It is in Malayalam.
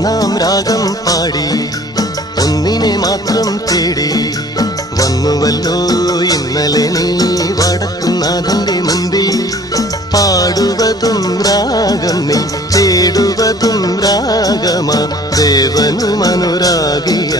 ഒന്നാം രാഗം പാടി ഒന്നിനെ മാത്രം തേടി വന്നുവല്ലോ ഇന്നലെ നീ വടക്കുന്നാഥന്റെ മുമ്പിൽ. പാടുവതും രാഗം നീ തേടുവതും രാഗമാ ദേവനും അനുരാഗിയാമമ്പലത്ത